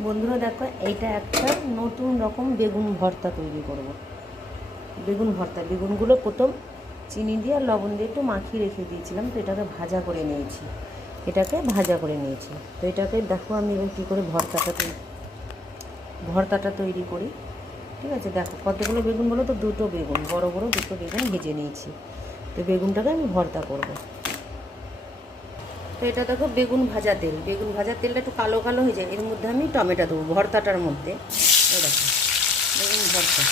বন্ধুরা দেখো, এইটা একটা নতুন রকম বেগুন ভর্তা তৈরি করব। বেগুন ভর্তা, বেগুনগুলো প্রথম চিনি দিয়ে আর লবণ দিয়ে একটু মাখিয়ে রেখে দিয়েছিলাম, তো এটাকে ভাজা করে নিয়েছি। তো এটাকে দেখো আমি এবার কী করে ভর্তাটা তৈরি করি। ঠিক আছে, দেখো কতগুলো বেগুন বলো তো, দুটো বেগুন, বড় বড় দুটো বেগুন ভেজে নিয়েছি। তো বেগুনটাকে আমি ভর্তা করব। তো এটা দেখো বেগুন ভাজা তেলটা একটু কালো কালো হয়ে যায়, এর মধ্যে আমি টমেটো দেবো ভর্তাটার মধ্যে। এই দেখো বেগুন ভর্তা।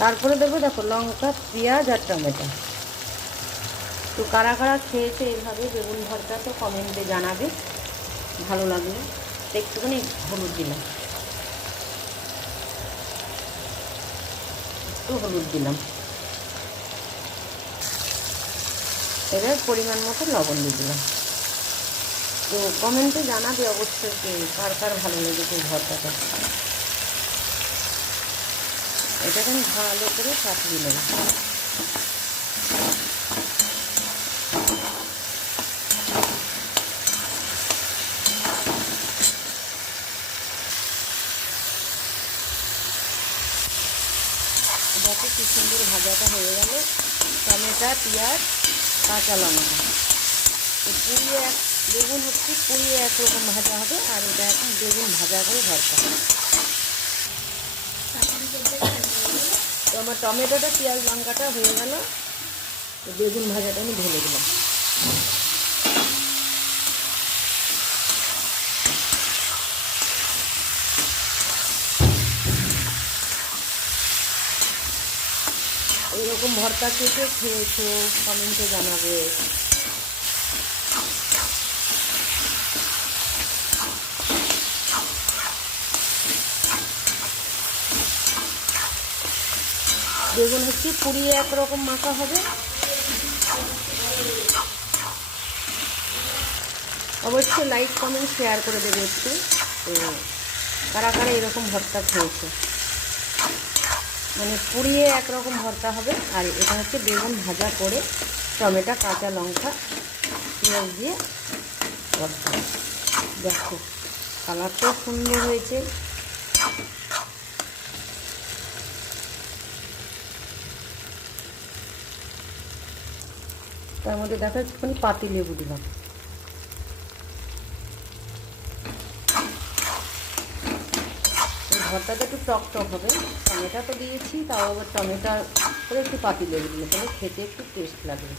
তারপরে দেবো দেখো লঙ্কা, পেঁয়াজ আর টমেটো। তো কারা কারা খেয়েছে এইভাবে বেগুন ভর্তা, তো কমেন্টে জানাবে ভালো লাগবে। তো একটুখানি হলুদ দিলাম, এবার পরিমাণ মতো লবণ দিয়ে দিলাম। তো কমেন্টে জানাবে অবশ্যই যে কার কার ভালো লেগেছে ভর্তাটা। এটাকে আমি ভালো করে ফাটিয়ে নেব। দেখো কি সুন্দর ভাজাটা হয়ে গেল। টমেটো, পেঁয়াজ, কাঁচা লঙ্কা, বেগুন পুড়িয়ে একরকম ভাজা হবে, আর এটা এখন বেগুন ভাজা করে ভর্তা। তো আমার টমেটোটা, পেঁয়াজ, লঙ্কাটা হয়ে গেল। তো বেগুন ভাজাটা আমি ঢেলে দিলাম। এইরকম ভর্তা খেয়েছো কমেন্টে জানাবে। বেগুন পুড়িয়ে একরকম মাখা হবে। অবশ্যই লাইক, কমেন্ট, শেয়ার করে দেবে একটু। তো কারা কারা এরকম ভর্তা খেয়েছে, মানে পুড়িয়ে একরকম ভর্তা হবে, আর এটা বেগুন ভাজা করে টমেটো, কাঁচা লঙ্কা, পেঁয়াজ দিয়ে ভর্তা। দেখো কালারটাও সুন্দর হয়েছে। তার মধ্যে দেখো একটুখানি পাতি লেবু দিলাম। ভর্তাটা একটু টক টক হবে, টমেটো তো দিয়েছি, তাও আবার টমেটো করে একটু পাতি লেবু দিলে তাহলে খেতে একটু টেস্ট লাগবে।